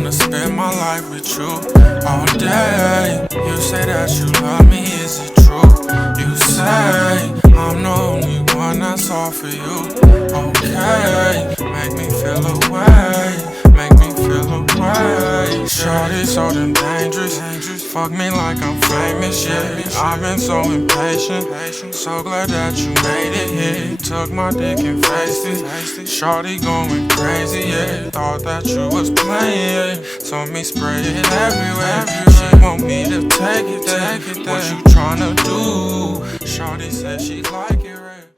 wanna spend my life with you all day. You say that you love me, is it true? You say I'm the only one that's all for you. Okay, make me feel away, make me feel away. Shorty so damn dangerous, fuck me like I'm famous, yeah. I've been so impatient, so glad that you made it here. Took my dick and faced it, shorty going crazy, yeah. Thought that you was playing, told me spray it everywhere. She want me to take it, what you tryna do? Shorty said she like it red.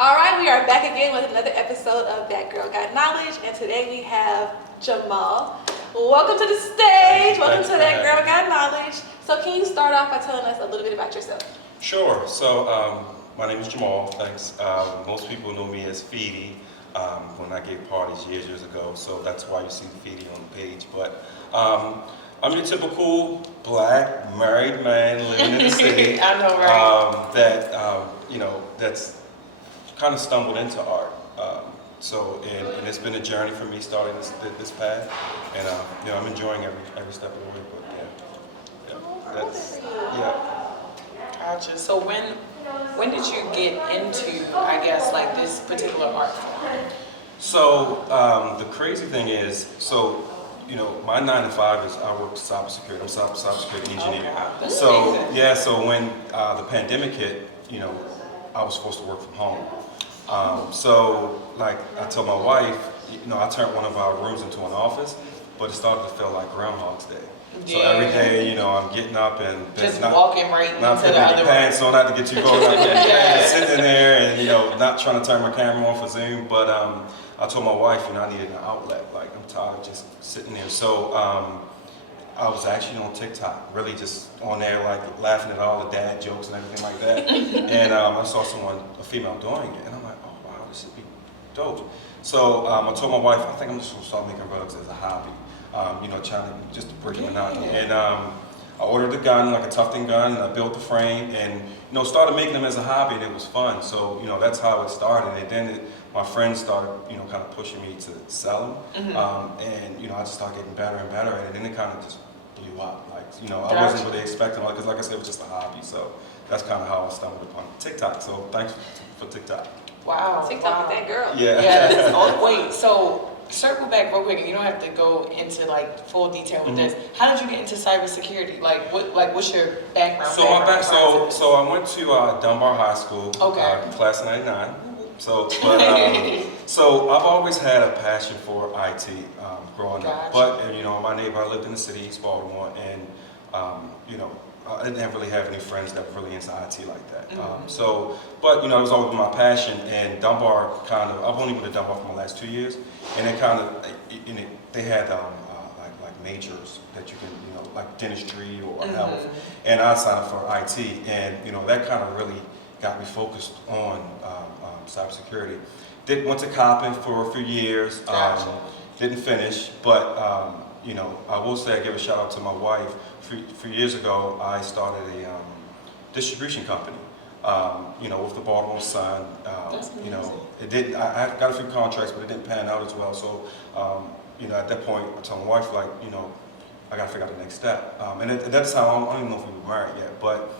Alright, we are back again with another episode of That Girl Got Knowledge, and today we have Jamal. Welcome to the stage. Welcome to That Girl Got Knowledge. So can you start off by telling us a little bit about yourself? Sure. So my name is Jamal. Thanks. Most people know me as Feedy when I gave parties years ago. So that's why you see Feedy on the page. But I'm your typical black married man living in the city. I know, right? That's kind of stumbled into art. And it's been a journey for me starting this path, and I'm enjoying every step of the way. But Gotcha. So when did you get into, I guess, like this particular art form? So the crazy thing is, my 9 to 5 is I work cybersecurity. I'm cybersecurity engineer. Okay. So when the pandemic hit, I was forced to work from home. I told my wife, I turned one of our rooms into an office, but it started to feel like Groundhog's Day. Yeah. So every day, I'm getting up and just walking right into the other pants on, not to get too cold, sitting there and not trying to turn my camera on for Zoom. But I told my wife, I needed an outlet. Like I'm tired of just sitting there. So I was actually on TikTok, really just on there, like laughing at all the dad jokes and everything like that. And I saw a female doing it, and I'm like, oh wow, this would be dope. So I told my wife, I think I'm just gonna start making rugs as a hobby. Trying to just to break the monotony. And I ordered a gun, like a Tufting gun, and I built the frame, and started making them as a hobby, and it was fun. So that's how it started. And then my friends started, kind of pushing me to sell them, and I just started getting better and better at it. And then it kind of just blew up. Like I wasn't really expecting it, because like I said, it was just a hobby. So that's kind of how I stumbled upon TikTok. So thanks for TikTok. Wow. TikTok with that girl. Yeah. Oh, wait. So circle back real quick, and you don't have to go into like full detail with this. How did you get into cybersecurity? What's your background? So I went to Dunbar High School, class of '99. So I've always had a passion for IT growing up. But my neighbor, I lived in the city, East Baltimore, and I didn't really have any friends that were really into IT like that. But it was always my passion, and Dunbar I've only been to Dunbar for my last 2 years, and it they had like majors that you can, like dentistry or health, and I signed up for IT, and that kind of really got me focused on cybersecurity. Went to Coppin for a few years, didn't finish, but I will say I give a shout out to my wife. A few years ago, I started a distribution company, with the Baltimore Sun. It didn't. I got a few contracts, but it didn't pan out as well. So, at that point, I told my wife, I got to figure out the next step. And at that time, I don't even know if we were married yet, but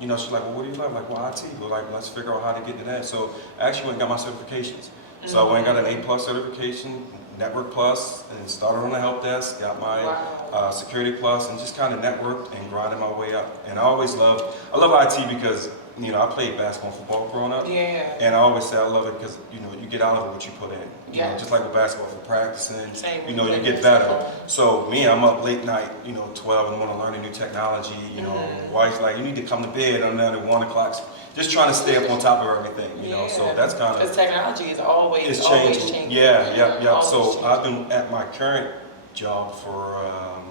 she's like, well, what do you like? Like, well, IT. Well, let's figure out how to get to that. So I actually went and got my certifications. So I went and got an A+ certification, Network Plus, and started on the help desk, got my Security Plus, and just kind of networked and grinded my way up. And I love IT because, I played basketball and football growing up. Yeah. And I always say I love it because, you get out of it what you put in. Just like with basketball, for practicing, you get better. So I'm up late night, 12 in the morning learning new technology, wife's like, you need to come to bed. I'm down at 1 o'clock. Just trying to stay up on top of everything, so that's kind of... Because technology is always changing. Yeah. So I've been at my current job for,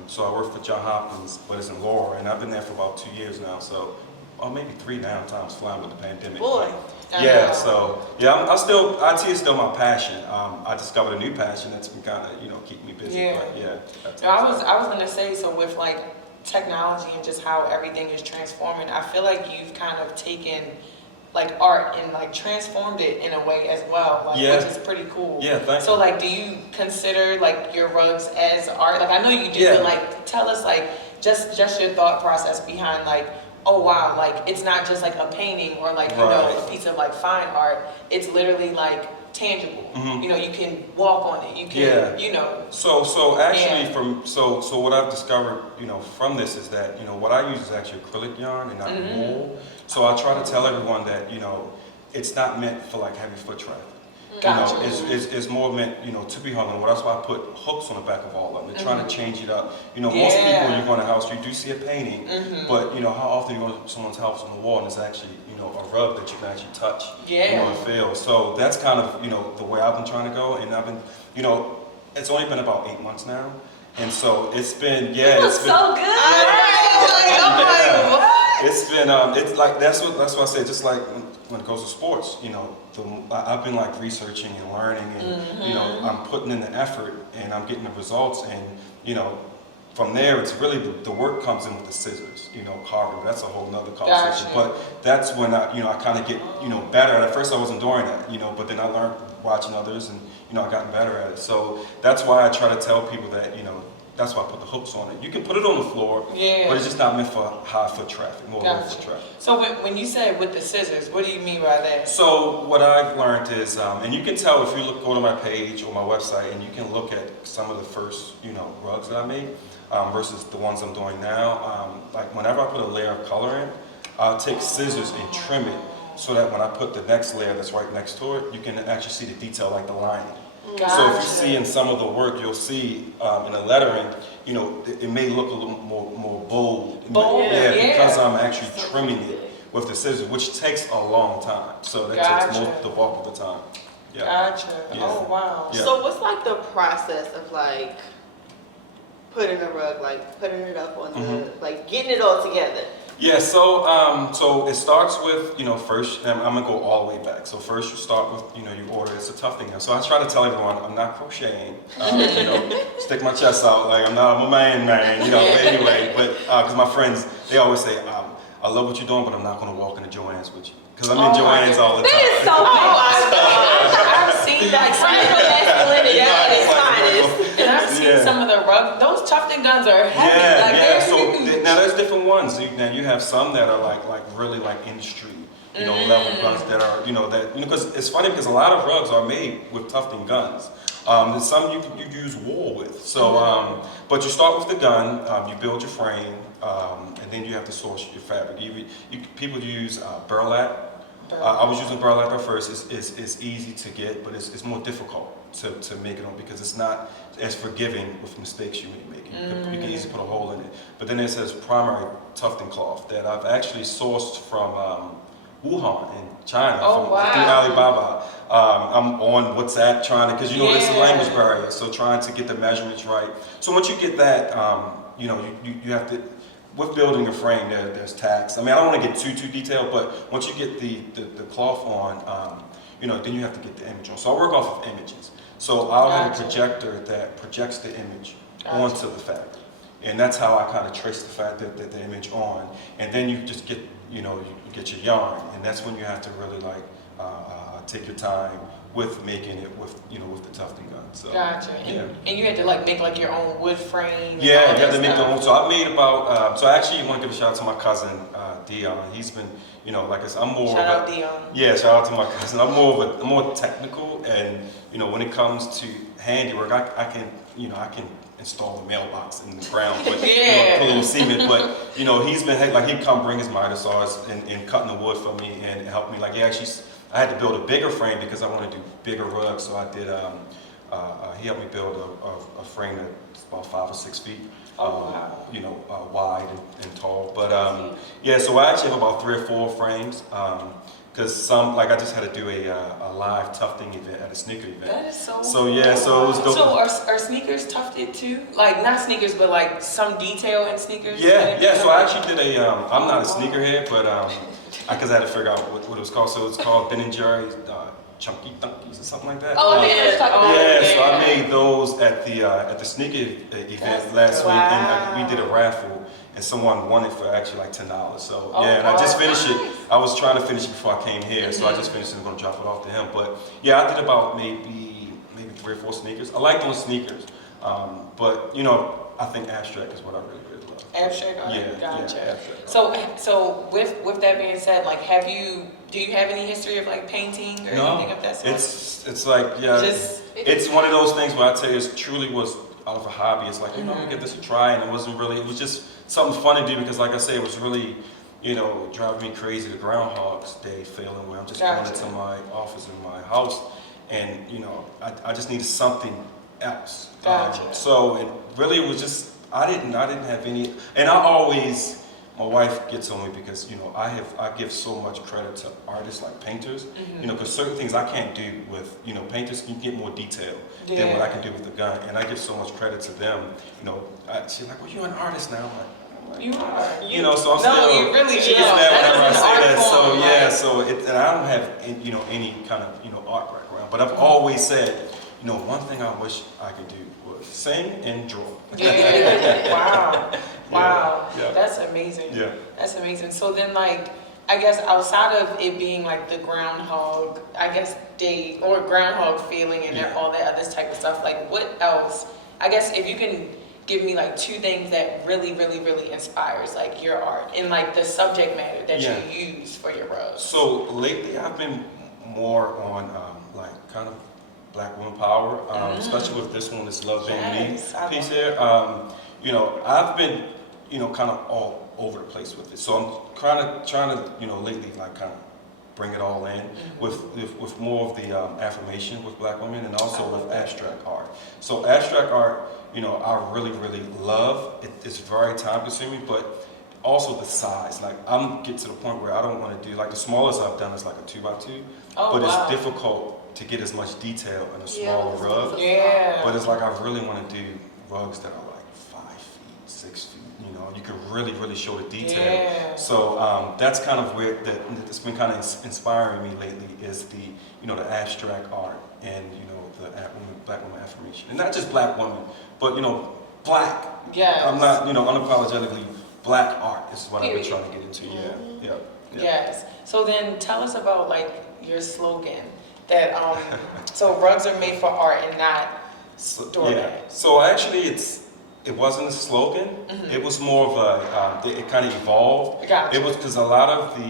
so I work for Johns Hopkins, but it's in Laura, and I've been there for about 2 years now, so, or maybe 3 now, time's flying with the pandemic. Boy. I'm still, IT is still my passion. I discovered a new passion that's been kind of, keeping me busy. Yeah. I was going to say, so with technology and just how everything is transforming, I feel like you've kind of taken like art and like transformed it in a way as well, like, Yeah. which is pretty cool. Yeah, thank So you. like, do you consider like your rugs as art? Like I know you do, Yeah. but like tell us like just your thought process behind like, oh wow, like it's not just like a painting or like, you know, Right. a piece of like fine art. It's literally like tangible. Mhm. You know, you can walk on it. You can, Yeah. you know. So actually Yeah. so what I've discovered, you know, from this is that, you know, what I use is actually acrylic yarn and not wool. So I try to tell everyone that, you know, it's not meant for like heavy foot traffic. Gotcha. You know, it's more meant, you know, to be hung on. Well, that's why I put hooks on the back of all of them. They're trying to change it up. You know, most people, Yeah. you go in a house, you do see a painting, but you know, how often you go to someone's house on the wall and it's actually, you know, a rug that you can actually touch, Yeah. you know, and feel. So that's kind of, you know, the way I've been trying to go. And I've been, you know, it's only been about 8 months now. And so it's been, yeah. You look it's been, so good. It's been, it's like, that's what I say, just like when it goes to sports, you know, I've been like researching and learning and, you know, I'm putting in the effort and I'm getting the results and, you know, from there, it's really the work comes in with the scissors, you know, carving. That's a whole nother conversation. Gotcha. But that's when I kind of get, you know, better. At first I wasn't doing that, you know, but then I learned watching others and, you know, I gotten better at it. So that's why I try to tell people that, you know, that's why I put the hooks on it. You can put it on the floor, Yeah. but it's just not meant for high foot traffic, more low Gotcha. foot traffic. So when you say with the scissors, what do you mean by that? So what I've learned is, and you can tell if you go to my page or my website, and you can look at some of the first, you know, rugs that I made versus the ones I'm doing now. Like whenever I put a layer of color in, I'll take scissors and trim it so that when I put the next layer that's right next to it, you can actually see the detail like the lining. Gotcha. So if you see in some of the work, you'll see in the lettering, you know, it may look a little more bold. Bold, yeah, yeah. because I'm actually trimming it with the scissors, which takes a long time. So that takes Gotcha. the bulk of the time. Yeah. Gotcha. Yeah. Oh wow. Yeah. So what's like the process of like putting a rug, like putting it up on the, like getting it all together? Yeah, so it starts with, you know, first, and I'm gonna go all the way back. So first you start with, you know, you order, it's a tough thing. So I try to tell everyone, I'm not crocheting, you know, stick my chest out, like I'm a man, you know, but anyway, but, cause my friends, they always say, I love what you're doing, but I'm not gonna walk into Joann's with you. Cause I'm in Joann's all the time. That is so I've seen Like cynical masculinity at its finest. And I've seen some of the rug. Those Tufted guns are heavy. Yeah, like, yeah. they're So huge. now there's different ones. Now you have some that are like really like industry, you know, level guns that are, you know, that, you know, because it's funny because a lot of rugs are made with tufting guns. There's some you use wool with. So, but you start with the gun, you build your frame, and then you have to source your fabric. People use burlap. I was using burlap at first. It's easy to get, but it's more difficult to make it on because it's not as forgiving with mistakes you may make. You can easily put a hole in it. But then it says primary tufting cloth that I've actually sourced from Wuhan in China, through Alibaba. I'm on WhatsApp trying to, because you know there's a language barrier, so trying to get the measurements right. So once you get that, you know, you have to. With building a frame, there's tacks. I mean, I don't want to get too detailed, but once you get the cloth on, you know, then you have to get the image on. So I work off of images. So I'll have a projector that projects the image onto the fabric, and that's how I kind of trace the image on. And then you just get, you know, you get your yarn, and that's when you have to really like take your time with making it with, you know, with the tufting gun. So, Gotcha. Yeah. And you had to like make like your own wood frame. And Yeah, all you have that to make stuff. the own. So I made about. So I actually want to give a shout out to my cousin Dion. He's been, you know, like I said, I'm more. Shout out of a, Dion. Yeah, shout out to my cousin. I'm more technical, and you know, when it comes to handiwork, I can install the mailbox in the ground, but you know, put a little cement. But you know, he's been like he'd come bring his miter saws and cutting the wood for me and help me. Like I had to build a bigger frame because I want to do bigger rugs. So I did. He helped me build a frame that's about 5 or 6 feet. You know, wide and tall. But yeah, so I actually have about 3 or 4 frames. Because some, like I just had to do a live tufting event at a sneaker event. That is so. So yeah, so it was dope. So are sneakers tufted too? Like not sneakers, but like some detail in sneakers. Yeah. So I actually did I'm not a sneakerhead, but because I had to figure out what it was called. So it's called Ben and Jerry's Chunky Dunkies or something like that. Oh, I think it's talking about. Yeah, so I made those at the sneaker event last week, and we did a raffle, and someone won it for actually like $10. So Oh, yeah, and I just wow. finished it. I was trying to finish it before I came here, so I just finished it and I'm gonna drop it off to him. But yeah, I did about maybe 3 or 4 sneakers. I like doing sneakers, but you know, I think abstract is what I really love. Abstract art? Yeah, Gotcha. yeah, abstract art. So with that being said, like, do you have any history of like painting or anything of that sort? It's like, yeah, it's one of those things where I tell you it truly was out of a hobby. It's like, you know, I'm gonna give this a try, and it was just something fun to do because, like I say, it was really, you know, driving me crazy, the Groundhog's Day feeling where I'm just going into my office in my house, and you know, I just needed something else. So it really was just, I didn't have any, and I always, my wife gets on me because, you know, I give so much credit to artists like painters, you know, because certain things I can't do with, you know, painters can get more detail than what I can do with the gun, and I give so much credit to them. You know, she's like, well, you're an artist now. I'm like, you are. You know, so I'm still. No, you really she are. gets mad whenever I say that. Form, So yeah, right? so and I don't have, you know, any kind of, you know, art background, but I've always said, you know, one thing I wish I could do was sing and draw. Yeah. Wow. Wow. Yeah. That's amazing. Yeah. That's amazing. So then, like, I guess outside of it being like the groundhog, I guess day or groundhog feeling and all that other type of stuff, like what else? I guess if you can give me like 2 things that really, really, really inspires like your art and like the subject matter that you use for your rugs. So lately I've been more on like kind of Black woman power, especially with this one, this Love Band Me piece here. You know, I've been, you know, kind of all over the place with it. So I'm trying to, you know, lately like kind of bring it all in with more of the affirmation with Black women and also with abstract art. So abstract art, you know, I really, really love. It's very time consuming, but also the size. Like I'm getting to the point where I don't want to do, like the smallest I've done is like a 2x2, but it's difficult to get as much detail in a smaller rug. Yeah. But it's like I really want to do rugs that are like 5 feet, 6 feet. You know, you can really, really show the detail. Yeah. So that's kind of where that's been kind of inspiring me lately is the, you know, the abstract art and, you know, the Black woman affirmation, and not just Black women, but you know, Black. Yes. I'm not, you know, unapologetically Black art is what I've been trying to get into. Yeah. Yes. So then tell us about like your slogan that so rugs are made for art and not doormat. Yeah. So actually it wasn't a slogan. It was more of a, it kind of evolved. Gotcha. It was because a lot of the,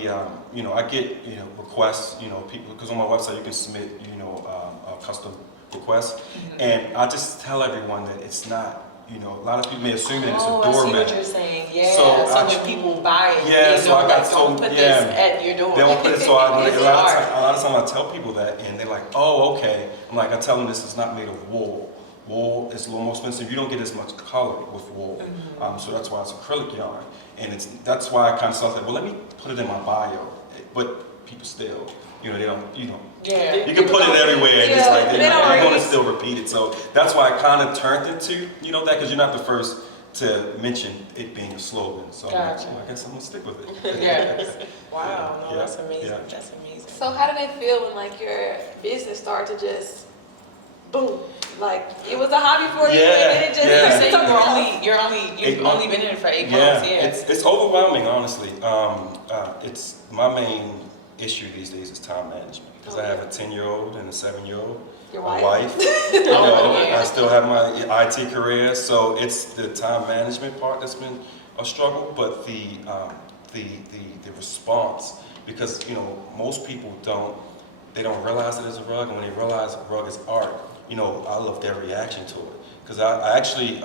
you know, I get, you know, requests, you know, people, because on my website you can submit, you know, a custom request, and I just tell everyone that it's not, you know, a lot of people may assume that it's a doormat. I see what you're saying. Yeah. So when people buy it, yeah, they so know, I got like, don't put this at your door. They won't put it. So a It's lot of times I tell people that, and they're like, "Oh, okay." I'm like, I tell them this is not made of wool. Wool is a little more expensive. You don't get as much color with wool, so that's why it's acrylic yarn, and that's why I kind of started. Well, let me put it in my bio, but people still, you know, they don't, you know. Yeah. You can put it everywhere, and it's like they're going to read. still repeat it. So that's why I kind of turned it to, you know, that, because you're not the first to mention it being a slogan. So Gotcha. I guess I'm gonna stick with it. Yes. Wow. No, Yeah. that's amazing. Yeah. That's amazing. So how did it feel when like your business started to just boom? Like it was a hobby for you, and then it just Yeah. You say you've 8 months. only been in it for 8 months. Yeah. It's overwhelming, honestly. It's my main issue these days is time management, because I have a 10-year-old and a 7-year-old. Your a wife. You know, yeah. I still have my IT career, so it's the time management part that's been a struggle, but the response, because you know most people don't realize it as a rug, and when they realize a rug is art, you know, I love their reaction to it, because I actually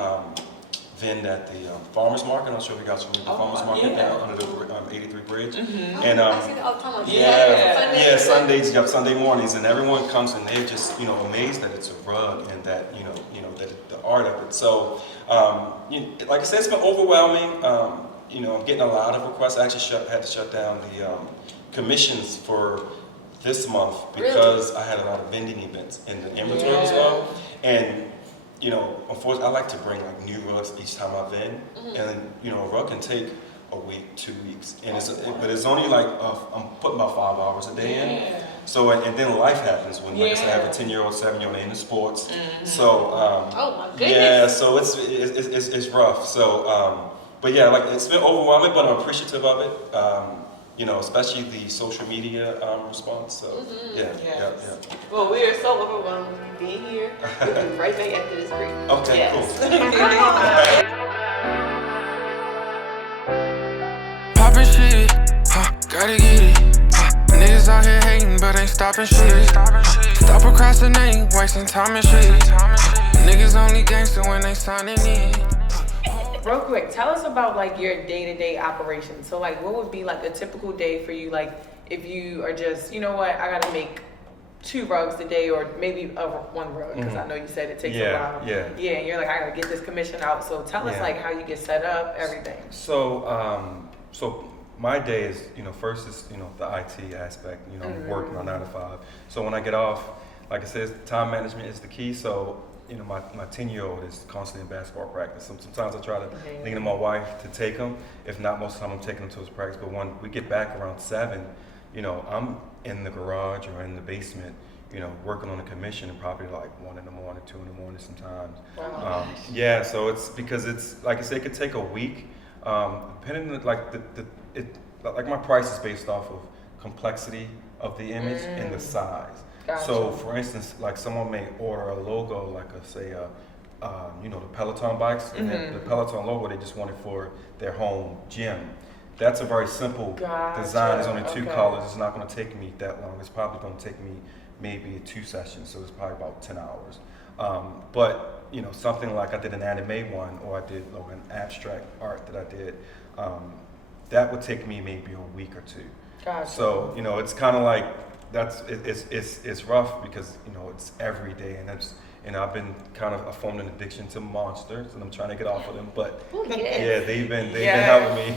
vend at the farmers market. I'm not sure if you guys remember the farmers market down under the 83 bridge, and I see that all the time. Like, yeah, Sundays, you have Sunday mornings, and everyone comes and they're just, you know, amazed that it's a rug and that, you know, that the art of it. So, like I said, it's been overwhelming. You know, I'm getting a lot of requests. I actually had to shut down the commissions for this month because I had a lot of vending events and the inventory was low. And, you know, unfortunately, I like to bring like new rugs each time I vend, and you know, a rug can take a week, 2 weeks, and but it's only like I'm putting about 5 hours a day in. So and then life happens when, like I said, I have a 10-year-old, 7-year-old into sports. So oh my goodness. yeah, so it's rough. So But yeah, like it's been overwhelming, but I'm appreciative of it. You know, especially the social media response. So yeah. Well, we are so overwhelmed with you being here. We'll be right back after this break. Okay, cool. Poppin' shit, gotta get it. Niggas out here hating, but ain't stopping shit. Stop procrastinating, wasting time and shit. Niggas only gangster when they signing in. Real quick, tell us about like your day-to-day operations. So like what would be like a typical day for you? Like if you are just, you know what, I gotta make 2 rugs today or maybe one rug, because I know you said it takes a while. Yeah. And you're like, I gotta get this commission out. So tell us like how you get set up, everything. So, so my day is, you know, first is, you know, the IT aspect, you know, working on 9 to 5. So when I get off, like I said, time management is the key. So, you know, my 10-year-old is constantly in basketball practice. Sometimes I try to lean on my wife to take him. If not, most of the time I'm taking him to his practice. But when we get back around 7, you know, I'm in the garage or in the basement, you know, working on a commission and probably like 1 in the morning, 2 in the morning sometimes. Yeah, so it's because it's, like I said, it could take a week. Depending on, like, like my price is based off of complexity of the image and the size. Gotcha. So, for instance, like someone may order a logo, like you know, the Peloton bikes, and then the Peloton logo they just want it for their home gym. That's a very simple design. It's only 2 colors. It's not going to take me that long. It's probably going to take me maybe 2 sessions, so it's probably about 10 hours. But you know, something like I did an anime one, or I did an abstract art that I did. That would take me maybe a week or 2. Gotcha. So you know, it's kind of like it's rough because you know it's every day, and that's, you know, I've been kind of, I formed an addiction to monsters, and I'm trying to get off of them. But yeah, they've been helping me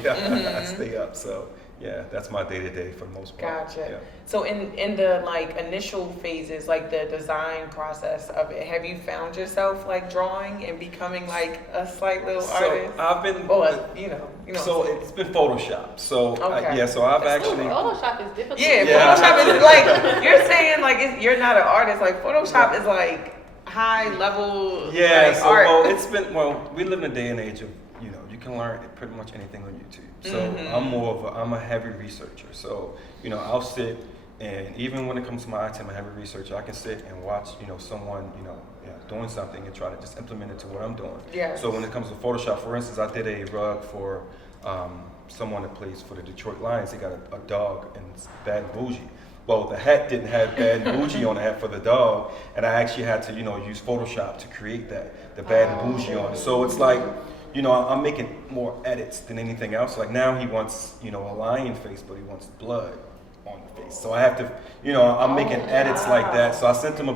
stay up. So yeah, that's my day to day for the most part. Gotcha. Yeah. So in the like initial phases, like the design process of it, have you found yourself like drawing and becoming like a slight little artist? So I've been, you know. So it's been Photoshop. So so I've actually. Photoshop is difficult. Yeah, Photoshop is like, you're saying like you're not an artist. Like Photoshop is like high level. Yeah. Like, so art. we live in a day and age of, you know, you can learn pretty much anything on YouTube. So I'm a heavy researcher. So, you know, I'll sit, and even when it comes to my IT, I'm a heavy researcher. I can sit and watch, you know, someone, you know, doing something and try to just implement it to what I'm doing. Yes. So when it comes to Photoshop, for instance, I did a rug for someone that plays for the Detroit Lions. He got a dog, and it's Bad and Bougie. Well, the hat didn't have Bad and Bougie on the hat for the dog, and I actually had to, you know, use Photoshop to create the Bad and Bougie on it. So it's like, you know, I'm making more edits than anything else. Like now he wants, you know, a lion face, but he wants blood on the face. So I have to, you know, I'm making edits like that. So I sent him you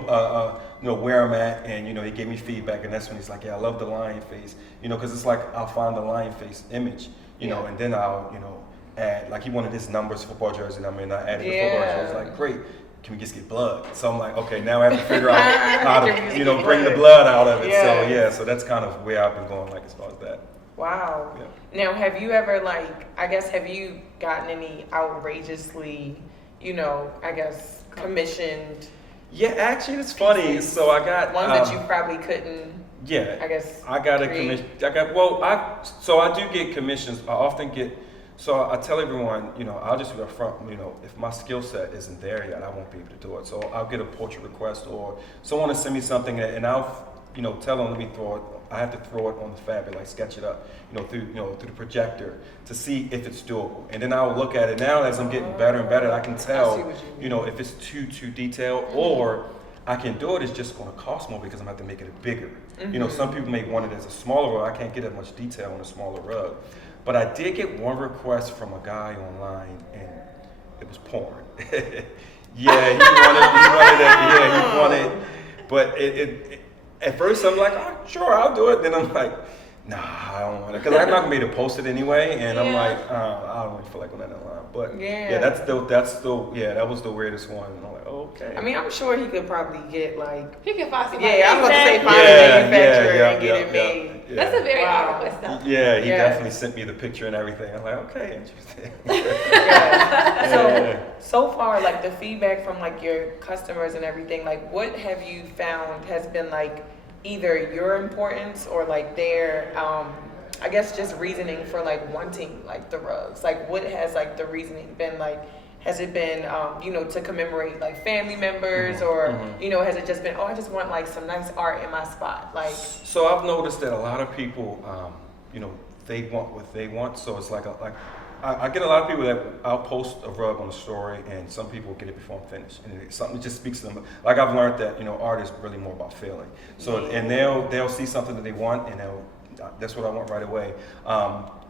know, where I'm at, and, you know, he gave me feedback, and that's when he's like, yeah, I love the lion face, you know, because it's like I'll find the lion face image, you know, and then I'll, you know, add, like he wanted his numbers football jersey, and I added the football jersey. Like, great, can we just get blood? So I'm like, okay, now I have to figure out how to, you know, bring the blood out of it. So that's kind of where I've been going, like, as far as that. Wow. Yeah. Now, have you ever, like, I guess, have you gotten any outrageously, you know, I guess, commissioned? Yeah, actually, it's funny. So I got one that you probably couldn't. Yeah, I guess. I got a commission. I do get commissions. I often get. So I tell everyone, you know, I'll just be upfront. You know, if my skill set isn't there yet, I won't be able to do it. So I'll get a portrait request, or someone will send me something, and I'll, you know, tell them, let me throw it. I have to throw it on the fabric, like sketch it up, through the projector to see if it's doable. And then I'll look at it. Now as I'm getting better and better, I can tell, if it's too detailed, or I can do it. It's just going to cost more because I'm going to have to make it bigger. You know, some people may want it as a smaller rug. I can't get that much detail on a smaller rug. But I did get one request from a guy online, and it was porn. He wanted, but it at first I'm like, oh, sure, I'll do it. Then I'm like, nah, I don't want it, because I'm not gonna be able to post it anyway. And I'm like, I don't really feel like going that online. But that was the weirdest one. And I'm like, okay. I mean, I'm sure he could probably get like. He could find somebody. Yeah, I was about to say find a manufacturer and get it made. Yeah. That's a very odd request, though. Yeah, he definitely sent me the picture and everything. I'm like, okay, interesting. So far, like the feedback from like your customers and everything, like what have you found has been like either your importance or like their I guess just reasoning for like wanting like the rugs? Like what has like the reasoning been like? Has it been, to commemorate like family members, or has it just been, I just want like some nice art in my spot? Like, so I've noticed that a lot of people, they want what they want. So it's like I get a lot of people that I'll post a rug on a story, and some people get it before I'm finished, and it's something that just speaks to them. Like I've learned that art is really more about feeling. So and they'll see something that they want, and that's what I want right away.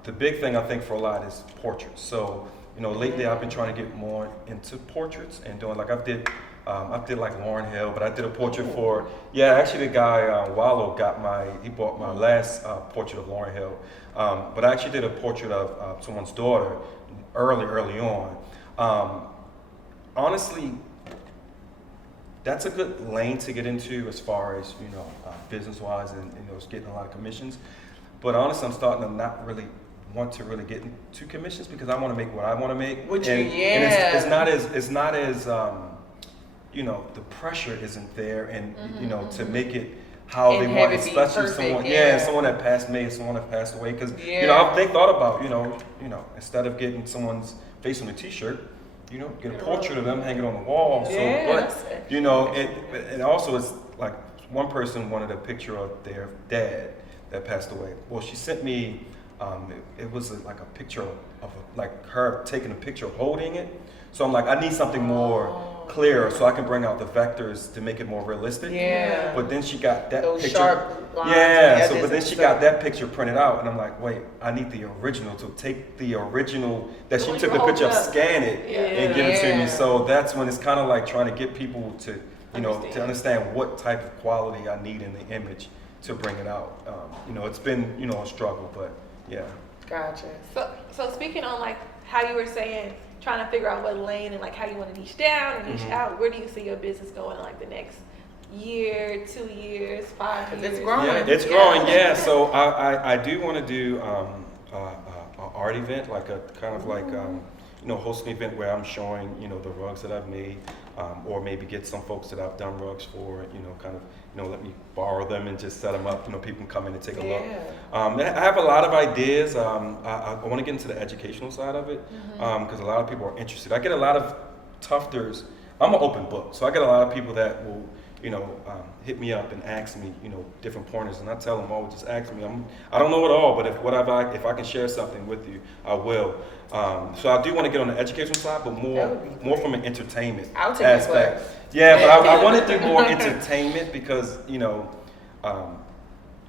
The big thing I think for a lot is portraits. So lately I've been trying to get more into portraits and doing like I did like Lauryn Hill, but I did a portrait for actually the guy Wallow he bought my last portrait of Lauryn Hill, but I actually did a portrait of someone's daughter early on. Honestly, that's a good lane to get into as far as business wise and getting a lot of commissions. But honestly, I'm starting to not really want to really get into commissions because I want to make what I want to make. And it's not as the pressure isn't there, and to make it how they want, especially someone that someone that passed away. Because they thought about instead of getting someone's face on a T-shirt, get a portrait of them hanging on the wall. And also it's like one person wanted a picture of their dad that passed away. Well, she sent me. It was like a picture of like her taking a picture of holding it. So I'm like, I need something more clear so I can bring out the vectors to make it more realistic. Yeah. But then she got that those picture. Sharp lines. But then she got that picture printed out, and I'm like, wait, I need the original. To take the original that she took the picture of, scan it, and give it to me. So that's when it's kind of like trying to get people to to understand what type of quality I need in the image to bring it out. It's been a struggle, but. Yeah. Gotcha. So speaking on like how you were saying, trying to figure out what lane and like how you want to niche down and niche out, where do you see your business going in like the next year, 2 years, 5 years? It's growing. Yeah, it's growing. Yeah. So I do want to do an art event, like a kind of like host an event where I'm showing the rugs that I've made, or maybe get some folks that I've done rugs for, kind of let me borrow them and just set them up. People can come in and take a look. I have a lot of ideas. I want to get into the educational side of it because a lot of people are interested. I get a lot of Tufters. I'm an open book, so I get a lot of people that will hit me up and ask me different pointers, and I tell them, just ask me. I don't know it all, but if I can share something with you, I will. So I do want to get on the educational side, but more from an entertainment aspect. Yeah, but I want to do more entertainment because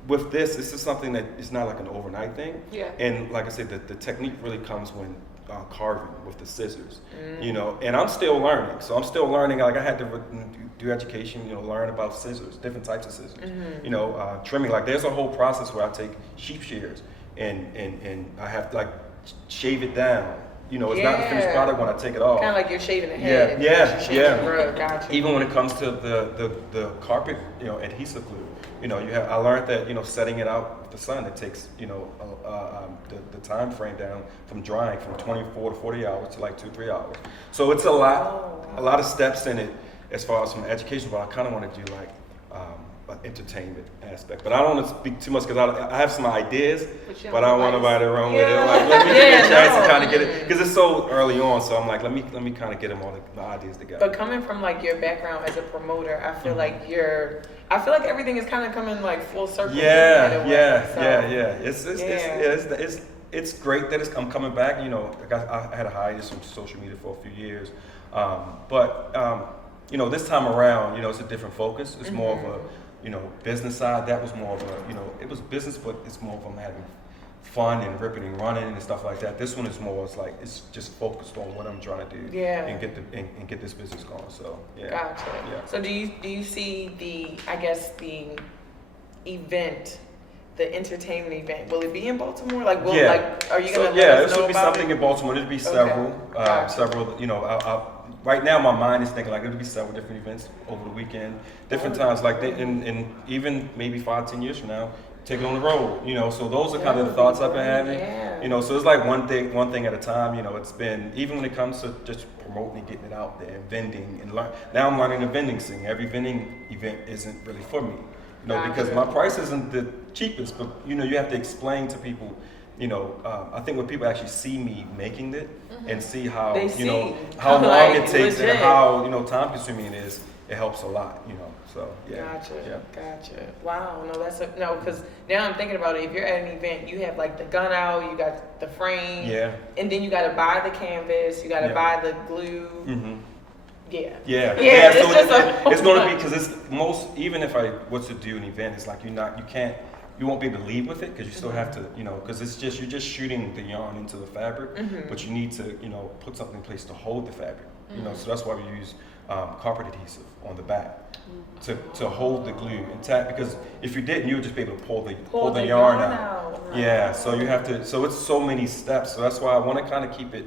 with this is something that is not like an overnight thing. Yeah. And like I said, the technique really comes when carving with the scissors. And I'm still learning. So I'm still learning. Like I had to do education, learn about scissors, different types of scissors. Trimming. Like there's a whole process where I take sheep shears and I have to like shave it down. It's not the finished product when I take it off. Kind of like you're shaving the head. Gotcha. Even when it comes to the carpet, adhesive glue. I learned that setting it out with the sun, it takes the time frame down from drying from 24 to 40 hours to like 2-3 hours. So it's a lot of steps in it as far as from education. But I kind of want to do like an entertainment aspect. But I don't want to speak too much because I have some ideas, but I don't want nobody to run with it. Like, let me give you a chance to kind of get it because it's so early on. So I'm like, let me kind of get them all the ideas together. But coming from like your background as a promoter, I feel like everything is kind of coming like full circle. It's great that I'm coming back. I had a hiatus from social media for a few years, but this time around, it's a different focus. It's more of a business side. That was more of a it was business, but it's more of having fun and ripping and running and stuff like that. This one is more, it's just focused on what I'm trying to do and get this business going. So Gotcha. Yeah. So do you see the event, the entertainment event? Will it be in Baltimore? Like, are you gonna? It should be something in Baltimore. It'll be several. Right now, my mind is thinking like it'll be several different events over the weekend, different times. Like and even maybe 5-10 years from now, take it on the road. So those are kind of the thoughts I've been having. Yeah. So it's like one thing at a time. It's been, even when it comes to just promoting and getting it out there and vending and learn. Now I'm learning the vending scene. Every vending event isn't really for me. You know, because my price isn't the cheapest, but you know, you have to explain to people. You know, I think when people actually see me making it and see how how long it takes and how time consuming it is, it helps a lot. You know, so yeah. Gotcha. Wow, no, because now I'm thinking about it. If you're at an event, you have like the gun out, you got the frame, and then you got to buy the canvas, you got to buy the glue. Mm-hmm. Yeah. So it's going to be because it's even if I was to do an event, it's like you won't be able to leave with it because you still have to, because you're just shooting the yarn into the fabric, but you need to, put something in place to hold the fabric, so that's why we use carpet adhesive on the back to hold the glue intact, because if you didn't, you would just be able to pull the yarn out. Yeah, so you have to, so it's so many steps, so that's why I want to kind of keep it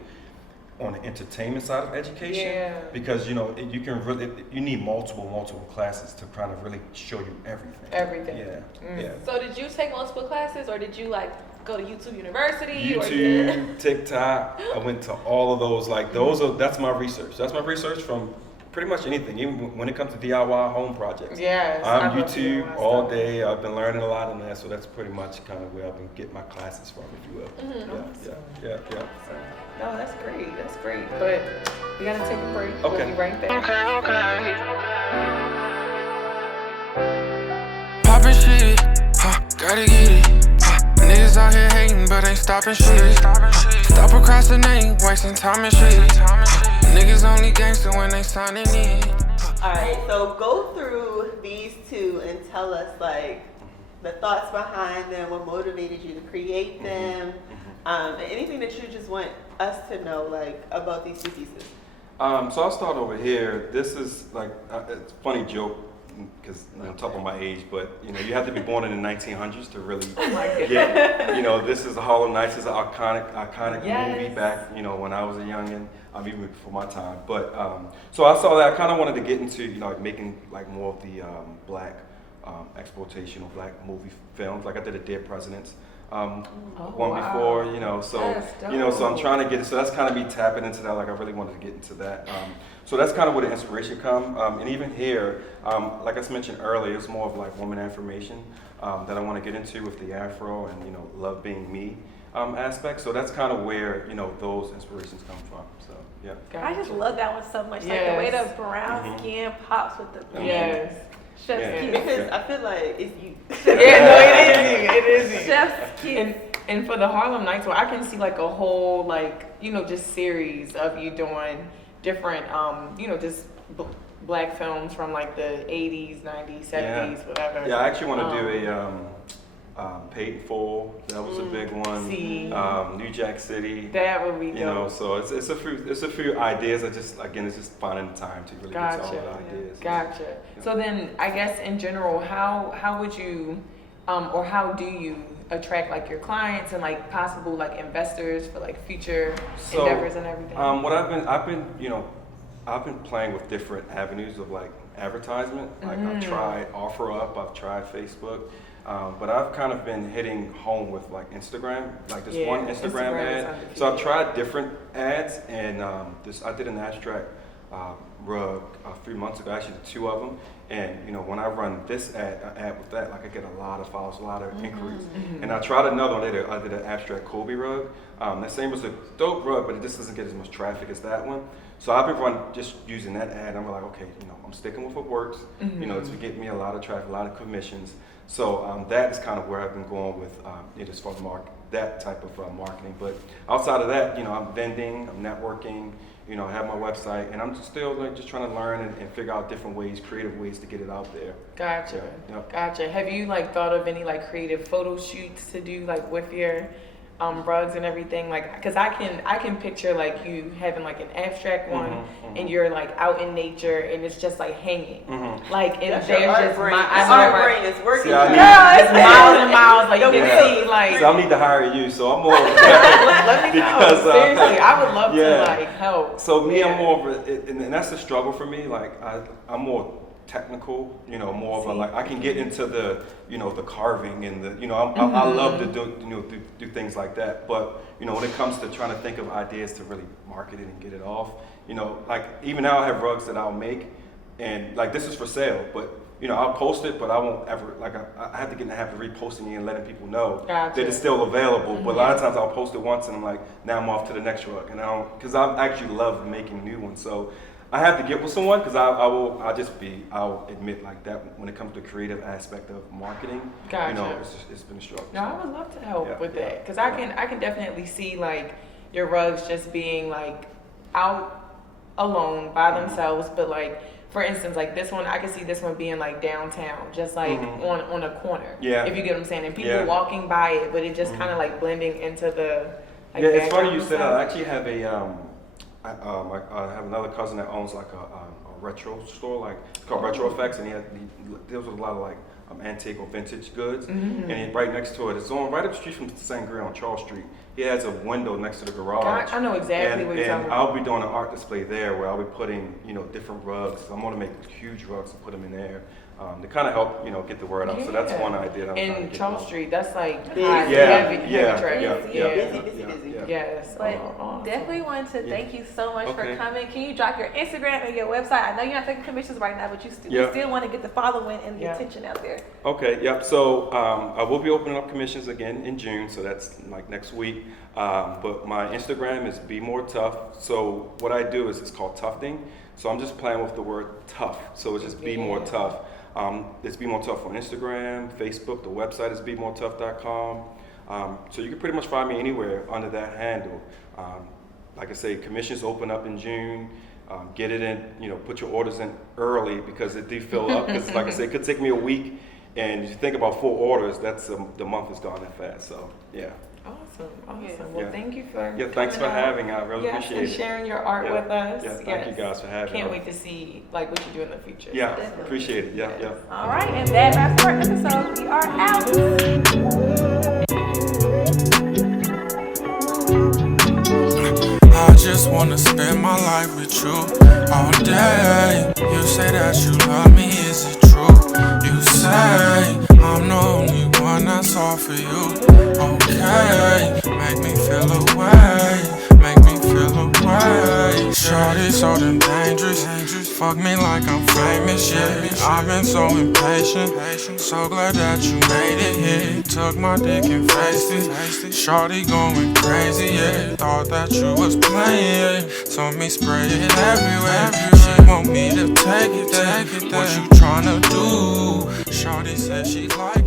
on the entertainment side of education, because you can really you need multiple classes to kind of really show you everything. Yeah. So did you take multiple classes, or did you like go to YouTube University? YouTube, TikTok. I went to all of those. Like that's my research. That's my research from pretty much anything, even when it comes to DIY home projects. I'm YouTube all day. I've been learning a lot on that, so that's pretty much kind of where I've been getting my classes from, if you will. Yeah. No, that's great. But we gotta take a break. Okay. We'll be right back. Okay. Poppin' shit, gotta get it. Niggas out here hating, but ain't stopping shit. Stop procrastinating, wasting time and shit. Niggas only gangster when they signing in. Alright, so go through these two and tell us like the thoughts behind them, what motivated you to create them, anything that you just want us to know like about these two pieces. So I'll start over here. This is like it's a funny joke because I'm top of my age, but you have to be born in the 1900s to really get. This is the Harlem Nights. It's an iconic movie back when I was a youngin'. Even before my time. But so I saw that. I kind of wanted to get into making like more of the black exploitation of black movie films. Like I did a Dead Presidents. One before, so I'm trying to get it. So that's kind of me tapping into that. Like I really wanted to get into that. So that's kind of where the inspiration come. And even here, like I mentioned earlier, it's more of like woman affirmation that I want to get into with the Afro and love being me aspect. So that's kind of where those inspirations come from. So yeah. I just love that one so much. Like the way the brown skin pops with the chef's kiss. Because I feel like it's you. It is you. Chef's kiss. And for the Harlem Nights, I can see like a whole just series of you doing different just black films from like the 80s, 90s, 70s, whatever. Yeah, I actually want to do a Paid for, that was a big one. New Jack City. That would be dope. So it's a few ideas. It's just finding the time to really get to all the ideas. Gotcha. Yeah. So then, I guess in general, how would you, or how do you attract like your clients and like possible like investors for like future endeavors and everything? What I've been playing with different avenues of like advertisement. Like I've tried OfferUp, I've tried Facebook. But I've kind of been hitting home with like Instagram, like this one Instagram ad. So I've tried different ads, and I did an abstract rug a few months ago, actually 2 of them. And when I run this ad with that, like I get a lot of follows, a lot of inquiries. And I tried another one later. I did an abstract Kobe rug. That same was a dope rug, but it just doesn't get as much traffic as that one. So I've been just using that ad. I'm like, okay, I'm sticking with what works. It's getting me a lot of traffic, a lot of commissions. So that is kind of where I've been going with as far as that type of marketing. But outside of that, I'm vending, I'm networking, I have my website, and I'm still just trying to learn and figure out different ways, creative ways to get it out there. Gotcha. Gotcha. Have you like thought of any like creative photo shoots to do like with your rugs and everything, like, because I can picture like you having like an abstract one and you're like out in nature and it's just like hanging like and there's just our brain is working. It's miles and miles, like you can see like. So I need to hire you, so I'm more let me know. Seriously, I would love to like help. So me, I'm more of a, and that's the struggle for me. Like I'm more technical, more of a, like, I can get into the, the carving and the, I love to do things like that. But, when it comes to trying to think of ideas to really market it and get it off, like even now I have rugs that I'll make and like this is for sale, but you know, I'll post it, but I won't ever, like, I have to get in the habit of reposting it and letting people know Gotcha. that it's still available. But a lot of times I'll post it once and I'm like, now I'm off to the next rug. And I don't, because I actually love making new ones. So I have to get with someone because I'll admit like that when it comes to the creative aspect of marketing, Gotcha. you know, it's been a struggle. No, I would love to help with that because yeah. I can definitely see like your rugs just being like out alone by themselves, but like for instance, like this one, I can see this one being like downtown, just like on a corner. Yeah. If you get what I'm saying, and people walking by it, but it just kind of like blending into the. Like, yeah, it's funny you said that. I actually have I have another cousin that owns like a retro store, like it's called Retro Effects, and he deals with a lot of like antique or vintage goods. And right next to it, it's on right up the street from Sangria on Charles Street. He has a window next to the garage. I know exactly what you're talking about. I'll be doing an art display there where I'll be putting, you know, different rugs. I'm going to make huge rugs and put them in there to kind of help, you know, get the word out. So that's one idea. And Charles Street, that's like busy. heavy Yeah. traffic. Busy. Yes. But Awesome. definitely want to thank you so much for Okay. coming. Can you drop your Instagram and your website? I know you're not taking commissions right now, but you still want to get the following and the attention out there. Okay, yep. So I will be opening up commissions again in June, so that's like next week. But my Instagram is Bmore Tuft. So what I do is it's called tufting. So I'm just playing with the word tough. So it's just Bmore Tuft. It's Bmore Tuft on Instagram, Facebook. The website is bmoretuft.com. So you can pretty much find me anywhere under that handle. Like I say, commissions open up in June. Get it in, you know, put your orders in early because it do fill up. Because like I say, it could take me a week. And if you think about 4 orders, that's the month is gone that fast. So yeah. Awesome. Well, thank you for thanks for coming having. out. I really appreciate and it. sharing your art with us. Yeah, thank you guys for having me. Can't wait to see like what you do in the future. Yeah, appreciate it. Yeah. All right, and that wraps our episode. We are out. I just wanna spend my life with you all day. You say that you love me, is it true? You say I'm the only one that's all for you. Okay, make me feel away, make me feel away. Shorty so damn dangerous, fuck me like I'm famous, yeah. I've been so impatient, so glad that you made it, yeah. Took my dick and faced it, shorty going crazy, yeah. Thought that you was playing, yeah. Told me spray it everywhere. She want me to take it, what you tryna do? Shorty said she like